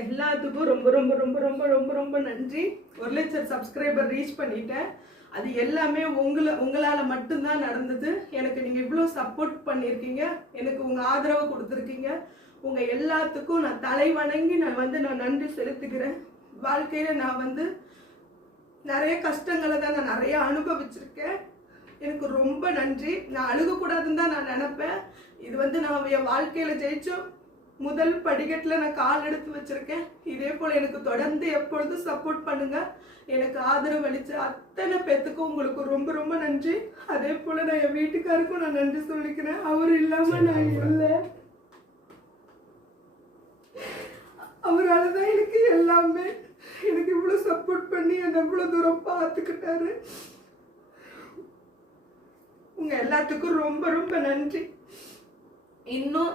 எல்லாத்துக்கும் ரொம்ப ரொம்ப ரொம்ப ரொம்ப ரொம்ப ரொம்ப நன்றி. 1 லட்சம் சப்ஸ்கிரைபர் ரீச் பண்ணிட்டேன். அது எல்லாமே உங்களால் மட்டும்தான் நடந்தது. எனக்கு நீங்கள் இவ்வளோ சப்போர்ட் பண்ணியிருக்கீங்க, எனக்கு உங்கள் ஆதரவை கொடுத்துருக்கீங்க. உங்கள் எல்லாத்துக்கும் நான் தலை வணங்கி நான் நன்றி செலுத்துகிறேன். வாழ்க்கையில் நான் நிறைய கஷ்டங்களை தான் நான் நிறைய அனுபவிச்சிருக்கேன். எனக்கு ரொம்ப நன்றி. நான் அழுகக்கூடாதுன்னு தான் நான் நினப்பேன். இது நான் என் வாழ்க்கையில் ஜெயிச்ச முதல் படிக்கட்டில் நான் கால் எடுத்து வச்சிருக்கேன். இதே போல் எனக்கு தொடர்ந்து எப்பொழுதும் சப்போர்ட் பண்ணுங்க. எனக்கு ஆதரவு அளிச்ச அத்தனை பேத்துக்கும் உங்களுக்கு ரொம்ப ரொம்ப நன்றி. அதே போல் நான் என் வீட்டுக்காருக்கும் நான் நன்றி சொல்லிக்கிறேன். அவர் இல்லாமல் நான் இல்லை. அவரால் தான் எனக்கு எல்லாமே. எனக்கு இவ்வளோ சப்போர்ட் பண்ணி என்னை இவ்வளோ தூரம் பார்த்துக்கிட்டாரு. உங்க எல்லாத்துக்கும் ரொம்ப ரொம்ப நன்றி. இன்னும்